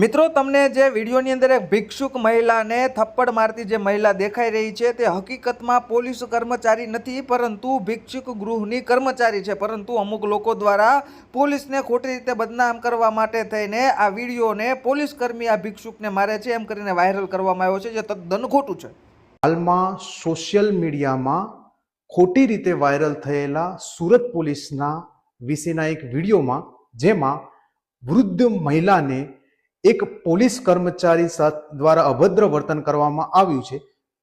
મિત્રો તમને જે વિડીયોની અંદર એક ભિક્ષુક મહિલાને થપ્પડ મારતી જે મહિલા દેખાઈ રહી છે તે હકીકતમાં પોલીસ કર્મચારી નથી, પરંતુ ભિક્ષુક ગૃહની કર્મચારી છે। પરંતુ અમુક લોકો દ્વારા પોલીસને ખોટી રીતે બદનામ કરવા માટે થઈને આ વિડીયોને પોલીસ કર્મી આ ભિક્ષુકને મારે છે એમ કરીને વાયરલ કરવામાં આવ્યો છે, જે તદ્દન ખોટું છે। હાલમાં સોશિયલ મીડિયામાં ખોટી રીતે વાયરલ થયેલા સુરત પોલીસના વિશેના એક વિડીયોમાં જેમાં વૃદ્ધ મહિલાને એક પોલીસ કર્મચારી દ્વારા અભદ્ર વર્તન કરવામાં આવ્યું છે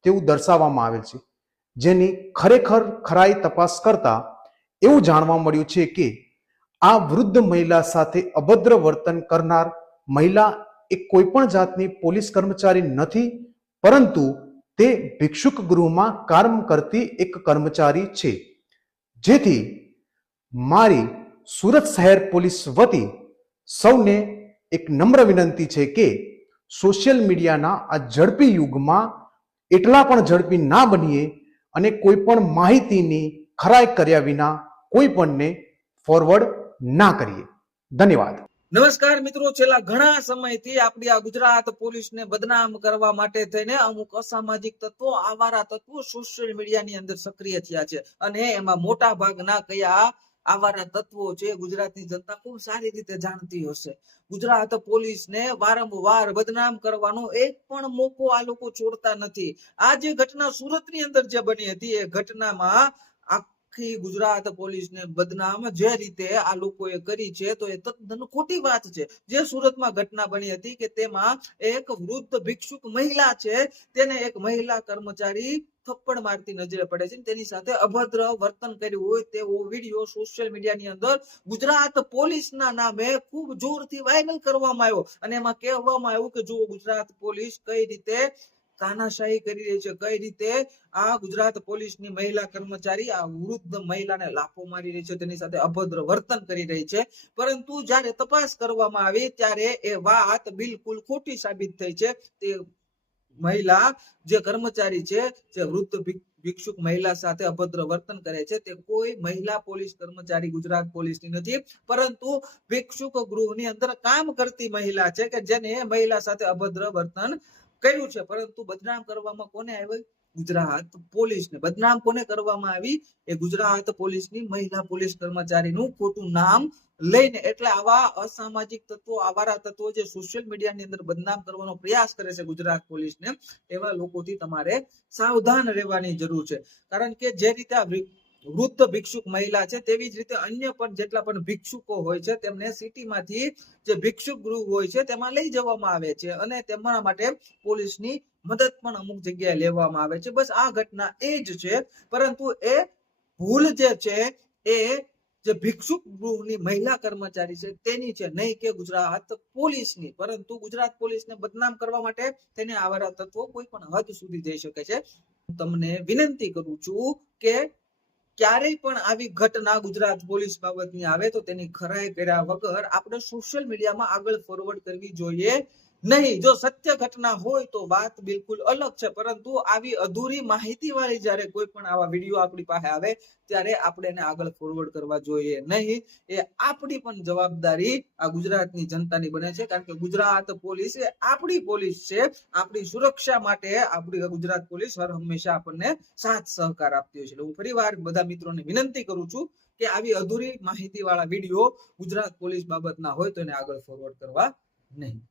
તેવું દર્શાવવામાં આવેલ છે, જેની ખરેખર ખરાઈ તપાસ કરતા એવું જાણવા મળ્યું છે કે આ વૃદ્ધ મહિલા સાથે અભદ્ર વર્તન કરનાર મહિલા એ કોઈ પણ જાતની પોલીસ કર્મચારી નથી, પરંતુ તે ભિક્ષુક ગૃહમાં કામ કરતી એક કર્મચારી છે। જેથી મારી સુરત શહેર પોલીસ વતી સૌને એક નમ્ર વિનંતી છે કે સોશિયલ મીડિયાના આ ઝડપી યુગમાં એટલા પણ ઝડપી ના બનીએ અને કોઈ પણ માહિતીની ખરાઈ કર્યા વિના કોઈ પણને ફોરવર્ડ ના કરીએ। ધન્યવાદ। નમસ્કાર મિત્રો, છેલ્લા ઘણા સમયથી આપણી આ ગુજરાત પોલીસને બદનામ કરવા માટે થઈને અમુક અસામાજિક તત્વો, આવારા તત્વો સોશિયલ મીડિયાની અંદર સક્રિય થયા છે, અને એમાં મોટા ભાગના કયા આવારા તત્વો છે ગુજરાતની જનતા ખૂબ સારી રીતે જાણતી હશે। ગુજરાત પોલીસને વારંવાર બદનામ કરવાનો એક પણ મોકો આ લોકો છોડતા નથી। આ જે ઘટના સુરતની અંદર જે બની હતી એ ઘટનામાં ગુજરાત પોલીસને બદનામ જે રીતે આ લોકોએ કરી છે તો એ તદ્દન ખોટી વાત છે। જે સુરતમાં ઘટના બની હતી કે તેમાં એક વૃદ્ધ ભિક્ષુક મહિલા છે, તેને એક મહિલા કર્મચારી થપ્પડ મારતી નજરે પડે છે, તેની સાથે અભદ્ર વર્તન કર્યું હોય તેવો વિડીયો સોશિયલ મીડિયાની અંદર ગુજરાત પોલીસના નામે ખૂબ જોરથી વાયરલ કરવામાં આવ્યો, અને એમાં કહેવામાં આવ્યું કે જો ગુજરાત પોલીસ કઈ રીતે તાનાશાહી કરી રહી છે, કઈ રીતે આ ગુજરાત પોલીસની મહિલા કર્મચારી આ વૃદ્ધ મહિલાને લાફો મારી રહી છે, તેની સાથે અભદ્ર વર્તન કરી રહી છે। પરંતુ જ્યારે તપાસ કરવામાં આવી ત્યારે એ વાત બિલકુલ ખોટી સાબિત થઈ છે। તે મહિલા જે કર્મચારી છે, જે વૃદ્ધ ભિક્ષુક મહિલા સાથે અભદ્ર વર્તન કરે છે, તે કોઈ મહિલા પોલીસ કર્મચારી ગુજરાત પોલીસની નથી, પરંતુ ભિક્ષુક ગૃહની અંદર કામ કરતી મહિલા છે કે જેને મહિલા સાથે અભદ્ર વર્તન કર્યું છે। પરંતુ બદનામ કરવામાં કોને આવ્યું? ગુજરાત પોલીસને બદનામ કોને કરવામાં આવી? એ ગુજરાત પોલીસની મહિલા પોલીસ કર્મચારીનું ખોટું નામ લઈને। એટલે આવા અસામાજિક તત્વો, આવારા તત્વો જે સોશિયલ મીડિયાની અંદર બદનામ કરવાનો પ્રયાસ કરે છે ગુજરાત પોલીસને, એવા લોકોથી તમારે સાવધાન રહેવાની જરૂર છે। કારણ કે જે રીતે આ વૃદ્ધ ભિક્ષુક મહિલા છે તેવી જ રીતે અન્ય પણ જેટલા પણ ભિક્ષુકો હોય છે તેમને સિટીમાંથી જે ભિક્ષુક ગૃહ હોય છે તેમાં લઈ જવામાં આવે છે, અને તેમના માટે પોલીસની મદદ પણ અમુક જગ્યાએ લેવામાં આવે છે। બસ આ ઘટના એ જ છે, પરંતુ એ ભૂલ જે છે એ જે ભિક્ષુક ગૃહની મહિલા કર્મચારી છે તેની છે, નહીં કે ગુજરાત પોલીસની। પરંતુ ગુજરાત પોલીસને બદનામ કરવા માટે તેને આવારા તત્વો કોઈ પણ હદ સુધી જઈ શકે છે। હું તમને વિનંતી કરું છું કે ક્યારેય પણ આવી ઘટના ગુજરાત પોલીસ બાબતની આવે તો તેની ખરાઈ કર્યા વગર આપણે સોશિયલ મીડિયામાં આગળ ફોરવર્ડ કરવી જોઈએ નહીં। જો સત્ય ઘટના હોય તો વાત બિલકુલ અલગ છે, પરંતુ આવી અધૂરી માહિતી વાળી જ્યારે કોઈ પણ આવા વિડીયો આપણી પાસે આવે ત્યારે આપણે એને આગળ ફોરવર્ડ કરવા જોઈએ નહીં। એ આપણી પણ જવાબદારી આ ગુજરાતની જનતાની બને છે, કારણ કે ગુજરાત પોલીસ એ આપણી પોલીસ છે। આપણી સુરક્ષા માટે આપણી ગુજરાત પોલીસ હર હંમેશા આપણને સાથ સહકાર આપતી હોય છે। હું ફરીવાર બધા મિત્રોને વિનંતી કરું છું કે આવી અધૂરી માહિતી વાળા વિડીયો ગુજરાત પોલીસ બાબતના હોય તો એને આગળ ફોરવર્ડ કરવા નહીં।